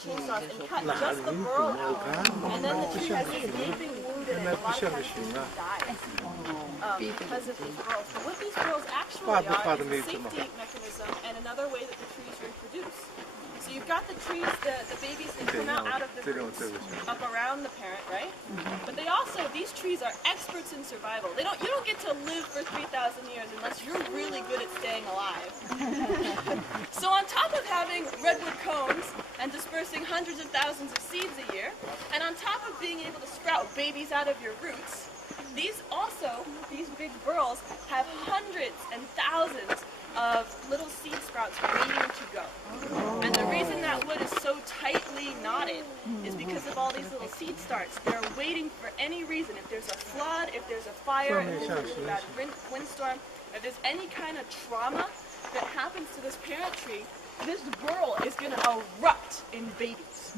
chainsaws and cut just the burl out, and then the tree has this gaping wound in it. A lot of times trees die because of these burls. But what these burls actually are is a safety mechanism and another way that the trees reproduce. So you've got the trees, the babies, they come out of the roots up around the parent, right? But they also, these trees are experts in survival. You don't get to live for 3,000 years unless you're really good at staying alive. So on top of having redwood cones and dispersing hundreds of thousands of seeds a year, and on top of being able to sprout babies out of your roots, these big burls have hundreds and thousands of little seed sprouts waiting to go. And the reason that wood is so tightly knotted is because of all these little seed starts. They're waiting for any reason. If there's a flood, if there's a fire, if there's a really bad windstorm, if there's any kind of trauma that happens to this parent tree, this burl is going to erupt in babies.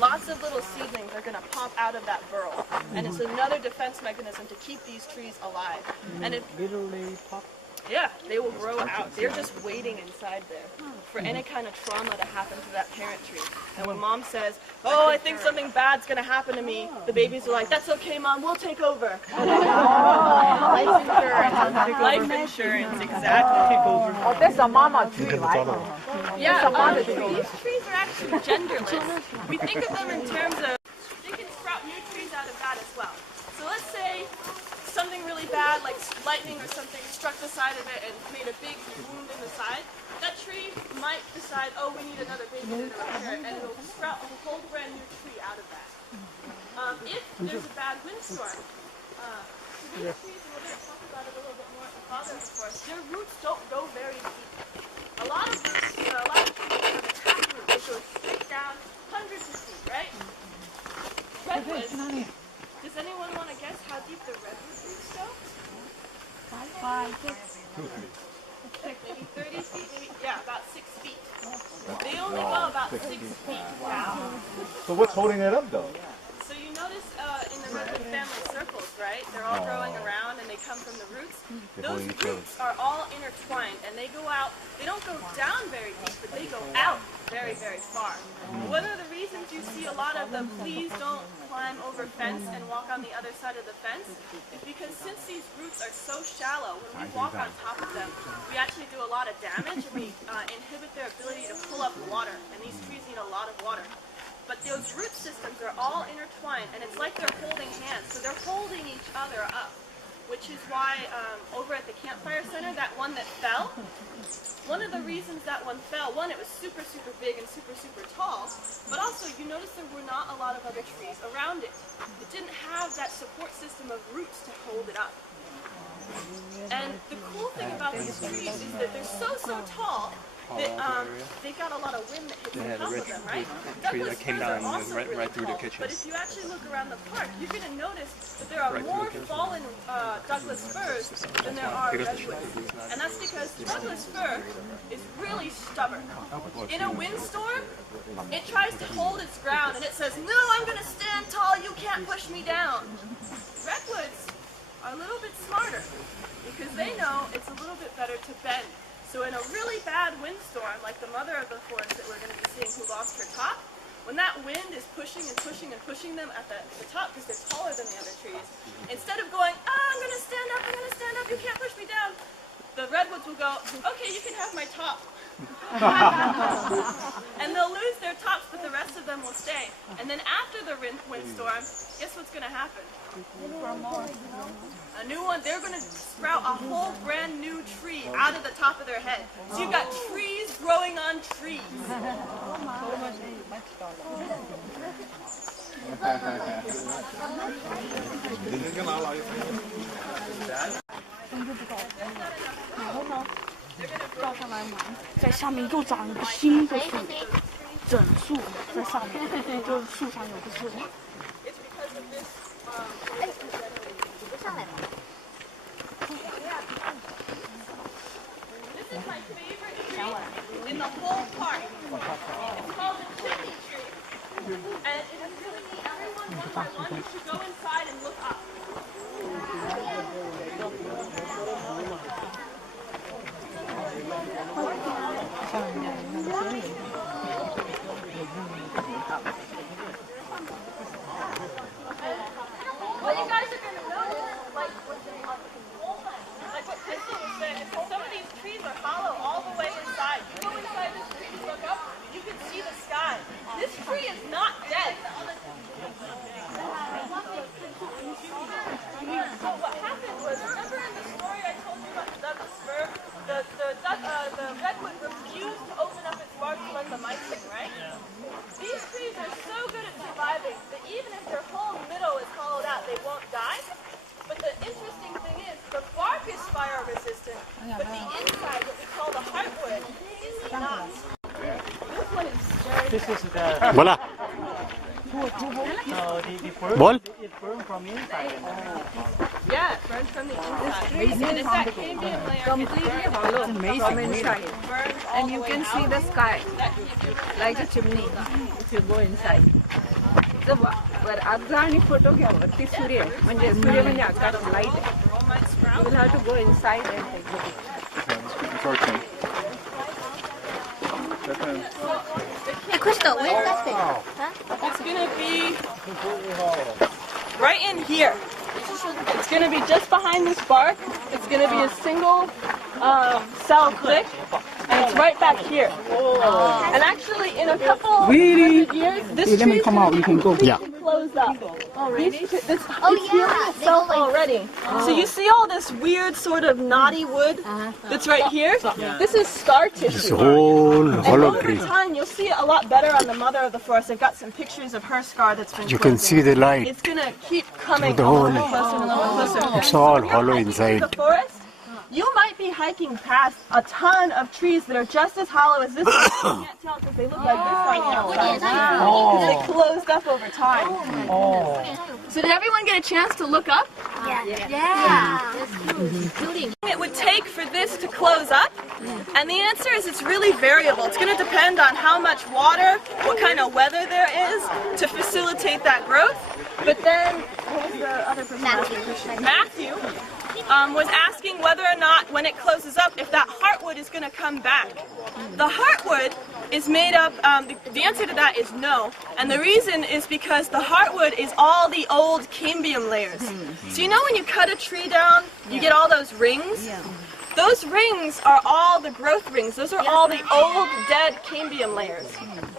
Lots of little seedlings are going to pop out of that burl. And it's another defense mechanism to keep these trees alive. And it literally pop. Yeah, they will grow out. They're just waiting inside there for any kind of trauma to happen to that parent tree. And when mom says, "Oh, I think something bad's going to happen to me," the babies are like, "That's okay, Mom, we'll take over." Life insurance. Life insurance, exactly. Oh, that's a mama tree, right? Yeah, these trees are actually genderless. We think of them in terms of, they can sprout new trees out of that as well. So let's say something really bad, like lightning or something, struck the side of it and made a big wound in the side. That tree might decide, oh, we need another baby to repair it, and it'll sprout a whole brand new tree out of that. If there's a bad windstorm, these trees, and we're going to talk about it a little bit more at the father, of course, their roots don't go very deep. A lot of trees have a tap root that goes straight down hundreds of feet, right? Redwoods. Does anyone want to guess how deep the redwood roots go? 5, 6. Maybe 30 feet, maybe, yeah, about 6 feet. They only go about 6 feet down. So what's holding it up though? So you notice in the redwood family circles, right? They're all growing around and they come from the roots. Those roots are all intertwined and they go out, they don't go down very deep, but they go out very, very far. One of the reasons you see a lot of the please don't climb over fence and walk on the other side of the fence is because since these roots are so shallow, when we walk on top of them, we actually do a lot of damage and we inhibit their ability to pull up water, and these trees need a lot of water. But those root systems are all intertwined, and it's like they're holding hands, so they're holding each other up, which is why over at the campfire center, that one that fell, one of the reasons that one fell, one, it was super, super big and super, super tall, but also you notice there were not a lot of other trees around it. It didn't have that support system of roots to hold it up. And the cool thing about these trees is that they're so, so tall that they got a lot of wind that hits the top of them, right? Douglas firs are also really tall, but if you actually look around the park, you're going to notice that there are more fallen Douglas firs than there are redwoods. And that's because Douglas fir is really stubborn. In a windstorm, it tries to hold its ground and it says, "No, I'm going to stand tall, you can't push me down." Redwoods are a little bit smarter because they know it's a little bit better to bend. So in a really bad windstorm, like the mother of the forest that we're going to be seeing who lost her top, when that wind is pushing and pushing and pushing them at the top because they're taller than the other trees, instead of going, "Oh, I'm going to stand up, you can't push me down," the redwoods will go, "Okay, you can have my top." And they'll lose their tops, but the rest of them will stay. And then after the windstorm, guess what's going to happen? A new one, they're going to sprout a whole brand new tree out of the top of their head. So you've got trees growing on trees.在上面又长了个新的树。整树在上面，就是树上有个树。 It's because of this. 上来吧。 This is my favorite tree in the whole park. It's called the chimney tree. And it is really neat. Everyone, one by one, you should go inside and look up. What you guys are going to notice, like what Kristen was saying, is some of these trees are hollow all the way inside. You go inside this tree and look up, you can see the sky. This tree is not dead. So what happened was, remember in the story I told you about the Douglas fir? The redwood refused to open up its bark to let the mice in, right? These trees are so good at surviving that even if their whole middle is hollowed out, they won't die. But the interesting thing is, the bark is fire resistant, but the inside, what we call the heartwood, is not. This one is very. This is the Voilà. the burn. Ball? It burned from inside. Yeah, it burns from the inside. And it's that cambium layer. Completely hollow from inside, Burns all and you can see the sky like a chimney if you go inside. The अर्धा आणि photo घ्यावं ती सूर्य म्हणजे सूर्य म्हणजे आकाश light आहे. You will have to go inside and take the picture. Hey, Crystal, where's that thing? It's gonna be right in here. It's gonna be just behind this bark. It's gonna be a single cell click, and it's right back here. And actually, in a couple hundred years, this tree is gonna be completely closed up. Oh, really? It's healing itself already. So you see all this weird sort of knotty wood that's right here? This is scar It's tissue. whole And hollow over tree. time, you'll see it a lot better on the mother of the forest. I've got some pictures of her scar that's been You can see the light. It's gonna keep coming the a whole- little closer and a little closer. It's all When you're hollow hiking through inside. the forest, you might be hiking past a ton of trees that are just as hollow as this one. You can't tell because they look like this on the outside. They closed up over time. So did everyone get a chance to look up? Yeah. It would take for this to close up, and the answer is it's really variable. It's going to depend on how much water, what kind of weather there is to facilitate that growth. But then, what was the other person? Matthew was asking whether or not, when it closes up, if that heartwood is going to come back. The heartwood is made up, the answer to that is no, and the reason is because the heartwood is all the old cambium layers. So you know when you cut a tree down, you get all those rings? Those rings are all the growth rings. Those are all the old dead cambium layers,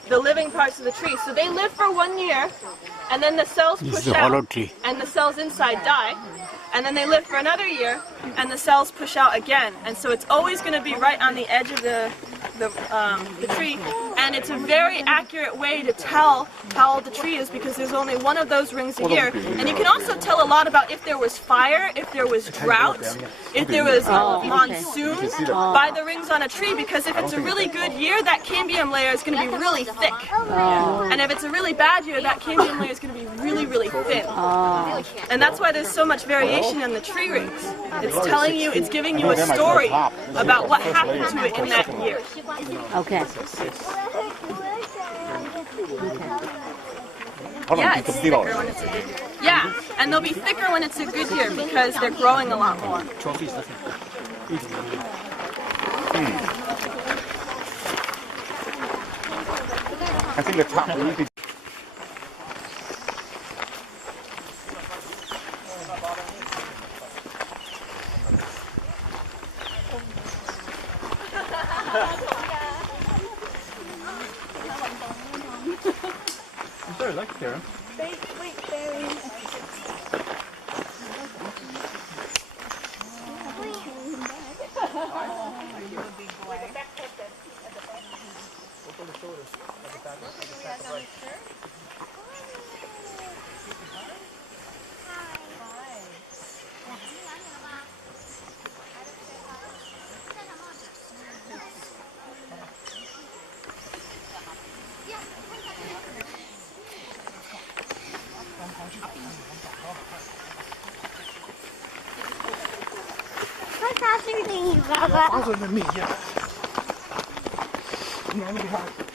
the living parts of the tree. So they live for 1 year, and then the cells This is push the hollow out, tree. and the cells inside die. And then they live for another year, and the cells push out again. And so it's always going to be right on the edge of the tree. And it's a very accurate way to tell how old the tree is because there's only one of those rings a year. And you can also tell a lot about if there was fire, if there was drought, if there was monsoon by the rings on a tree. Because if it's a really good year, that cambium layer is going to be really thick. And if it's a really bad year, that cambium layer is going to be really, really thin. And that's why there's so much variation in the tree rings. It's telling you, it's giving you a story about what happened to it in that year. Okay. Yeah, it's thicker when it's a good year. Yeah, and they'll be thicker when it's a good year because they're growing a lot more. I think the top will be. I'm sorry, I like Karen. Baba. Faster than me, yeah. No, I'm behind.